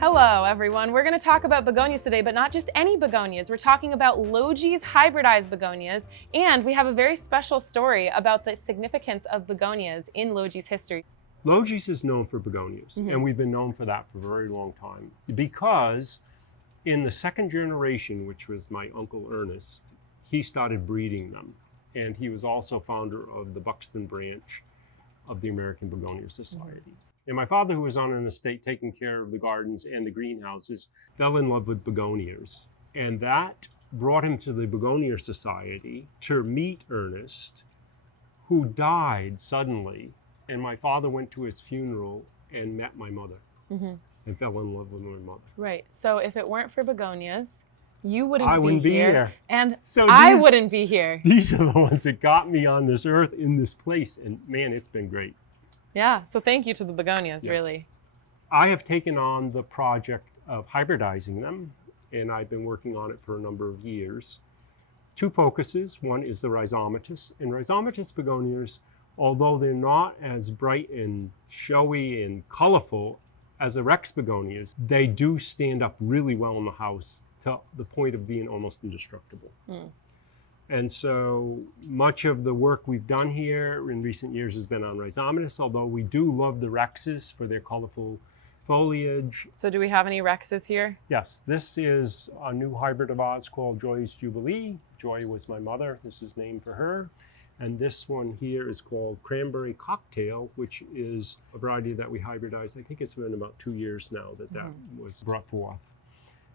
Hello everyone, we're going to talk about begonias today, but not just any begonias. We're talking about Logee'S hybridized begonias, and we have a very special story about the significance of begonias in Logee'S history. Logee'S is known for begonias, and we've been known for that for a very long time because in the second generation, which was my Uncle Ernest, he started breeding them, and he was also founder of the Buxton branch of the American Begonia Society. And my father, who was on an estate taking care of the gardens and the greenhouses, fell in love with begonias. And that brought him to the Begonia Society to meet Ernest, who died suddenly. And my father went to his funeral and met my mother and fell in love with my mother. Right. So if it weren't for begonias, you wouldn't be here. And so I wouldn't be here. These are the ones that got me on this earth in this place. And man, it's been great. Yeah, so thank you to the begonias, really. I have taken on the project of hybridizing them, and I've been working on it for a number of years. Two focuses. One is the Rhizomatous. And Rhizomatous begonias, although they're not as bright and showy and colorful as the Rex begonias, they do stand up really well in the house to the point of being almost indestructible. And so much of the work we've done here in recent years has been on Rhizomatous, although we do love the Rexes for their colorful foliage. So do we have any Rexes here? Yes, this is a new hybrid of ours called Joy's Jubilee. Joy was my mother, this is named for her. And this one here is called Cranberry Cocktail, which is a variety that we hybridized. I think it's been about 2 years now that that was brought forth.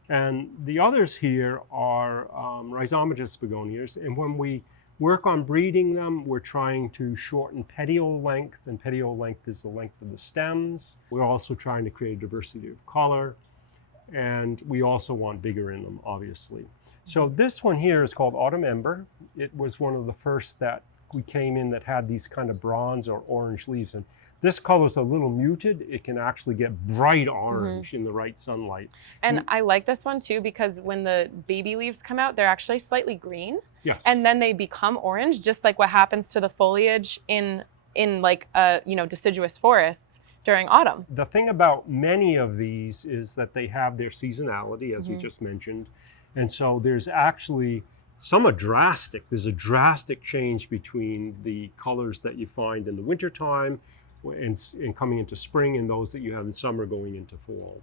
And the others here are Rhizomatous begonias. And when we work on breeding them, we're trying to shorten petiole length, and petiole length is the length of the stems. We're also trying to create a diversity of color, and we also want bigger in them, obviously. So this one here is called Autumn Ember. It was one of the first that we came in that had these kind of bronze or orange leaves. And this color is a little muted. It can actually get bright orange in the right sunlight. And I like this one too, because when the baby leaves come out, they're actually slightly green. Yes. And then they become orange, just like what happens to the foliage in like deciduous forests during autumn. The thing about many of these is that they have their seasonality, as we just mentioned. And so there's actually some are drastic. There's a drastic change between the colors that you find in the wintertime and coming into spring, and those that you have in summer going into fall.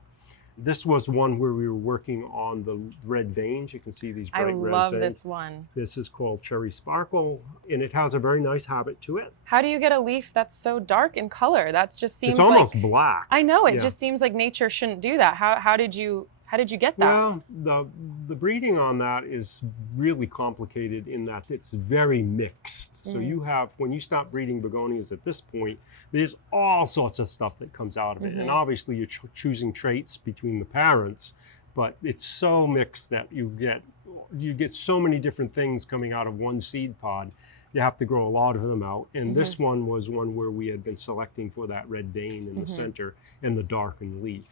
This was one where we were working on the red veins. You can see these bright red veins. I love this one. This is called Cherry Sparkle, and it has a very nice habit to it. How do you get a leaf that's so dark in color? That just seems it's almost black. I know, it just seems like nature shouldn't do that. How did you get that? Well, the breeding on that is really complicated in that it's very mixed. So you have, when you stop breeding begonias at this point, there's all sorts of stuff that comes out of it. And obviously you're choosing traits between the parents, but it's so mixed that you get so many different things coming out of one seed pod. You have to grow a lot of them out. And this one was one where we had been selecting for that red vein in the center and the darkened leaf.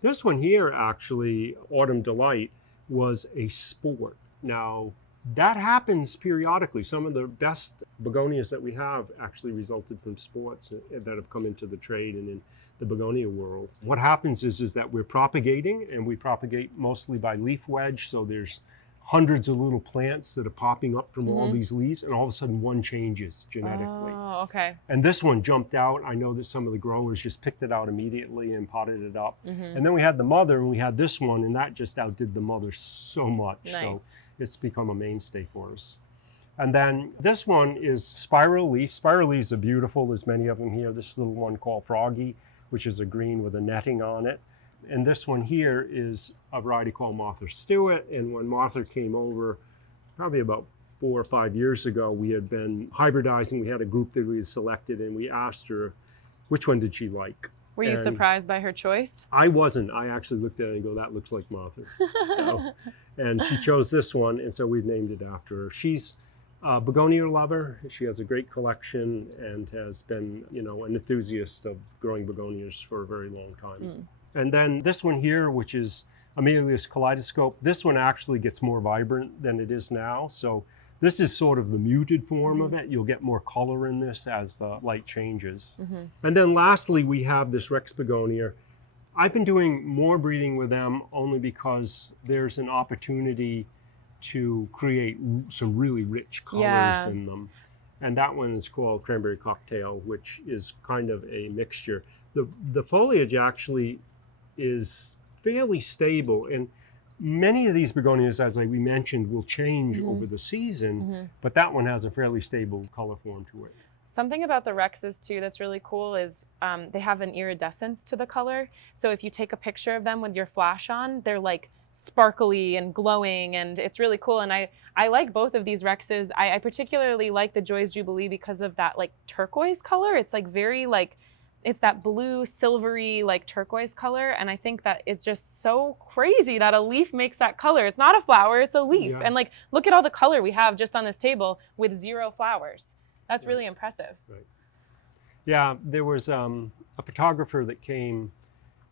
This one here, actually, Autumn Delight, was a sport. Now, that happens periodically. Some of the best begonias that we have actually resulted from sports that have come into the trade and in the begonia world. What happens is that we're propagating, and we propagate mostly by leaf wedge. So there's hundreds of little plants that are popping up from all these leaves, and all of a sudden one changes genetically. Oh, okay. And this one jumped out. I know that some of the growers just picked it out immediately and potted it up. And then we had the mother, and we had this one, and that just outdid the mother so much. Nice. So it's become a mainstay for us. And then this one is spiral leaf. Spiral leaves are beautiful. There's many of them here. This little one called Froggy, which is a green with a netting on it. And this one here is a variety called Martha Stewart. And when Martha came over, probably about 4 or 5 years ago, we had been hybridizing. We had a group that we had selected, and we asked her, which one did she like? Were you surprised by her choice? I wasn't. I actually looked at it and go, that looks like Martha. And she chose this one, and so we've named it after her. She's a begonia lover. She has a great collection and has been, an enthusiast of growing begonias for a very long time. And then this one here, which is Amelia's Kaleidoscope, this one actually gets more vibrant than it is now. So this is sort of the muted form of it. You'll get more color in this as the light changes. And then lastly, we have this Rex begonia. I've been doing more breeding with them only because there's an opportunity to create some really rich colors in them. And that one is called Cranberry Cocktail, which is kind of a mixture. The foliage actually is fairly stable, and many of these begonias, as we mentioned, will change over the season, but that one has a fairly stable color form to it. Something about the Rexes too that's really cool is they have an iridescence to the color. So if you take a picture of them with your flash on, they're like sparkly and glowing, and it's really cool. And I like both of these Rexes. I particularly like the Joy's Jubilee because of that like turquoise color. It's like very like, it's that blue, silvery, like turquoise color. And I think that it's just so crazy that a leaf makes that color. It's not a flower, it's a leaf. Yeah. And like, look at all the color we have just on this table with 0 flowers. That's really impressive. Right. Yeah, there was a photographer that came,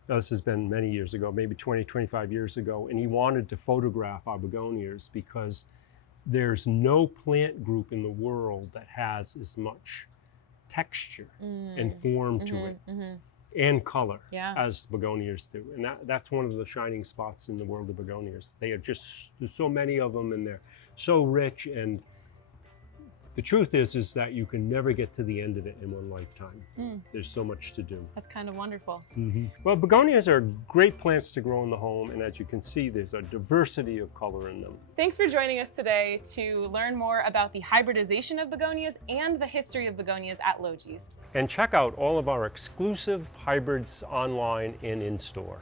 this has been many years ago, maybe 20, 25 years ago, and he wanted to photograph our begonias because there's no plant group in the world that has as much texture and form to it and color as begonias do. And that's one of the shining spots in the world of begonias. They are just, there's so many of them, and they're so rich, and the truth is that you can never get to the end of it in one lifetime. There's so much to do. That's kind of wonderful. Well, begonias are great plants to grow in the home, and as you can see, there's a diversity of color in them. Thanks for joining us today to learn more about the hybridization of begonias and the history of begonias at Logee'S. And check out all of our exclusive hybrids online and in store.